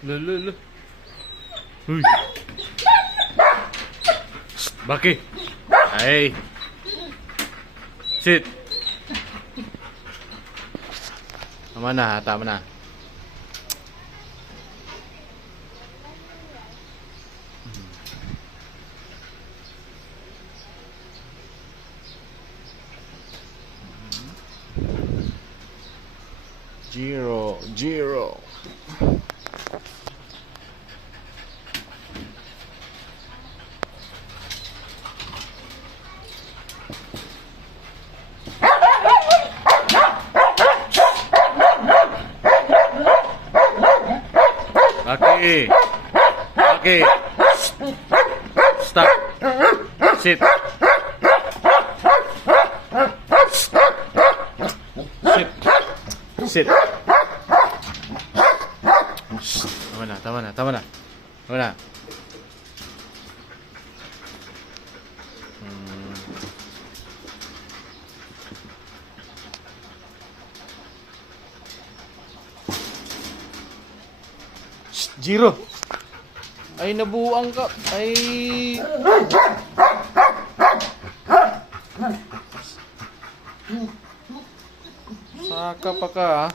Lala. Uy. Baki. Ay. Sit. Tama na, tama na. Zero. Okay. Stop. Sit. Sit. Tama na. Zero. Ay, nabuang ka. Ay. Saka pa ka, ha?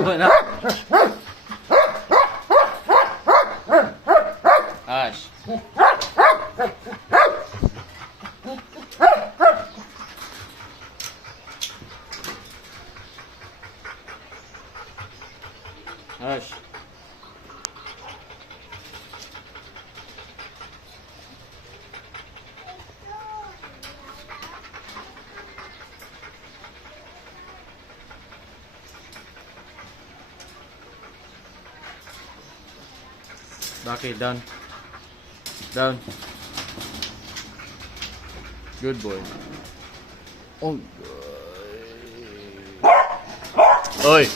Wala. Ash. Ash. Bakit? Down. Good boy. Oh. Oy.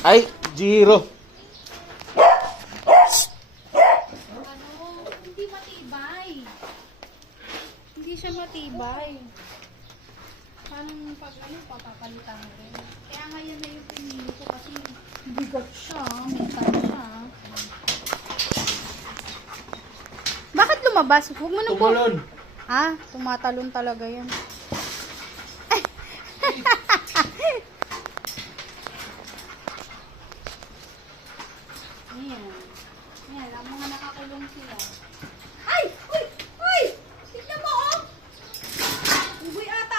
Ay, Zero. Hindi matibay. Hindi siya matibay. Paano pag papapalitan mo rin? Kaya ngayon na yung pinili ko kasi bigat siya, mental siya. Bakit lumabas? Huwag mo nang Tumalon. Tumatalon talaga yan. Ayan, ang mga nakakulong sila. Ay! Uy! Tignan mo, oh! Uy, ata.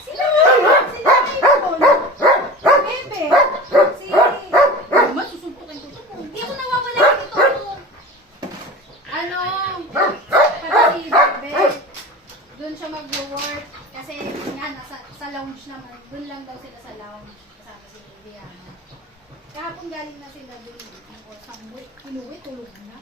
Sila ngayon. Bebe. Susuntukin ko. Hindi ako nawawala dito. Kasi Bebe, doon siya mag-work. Kasi nga, sa lounge naman. Doon lang daw sila sa lounge. Kasama si Diana. Kahapon galing na sila doon. Ang samboy. Kinuwi, tulog na.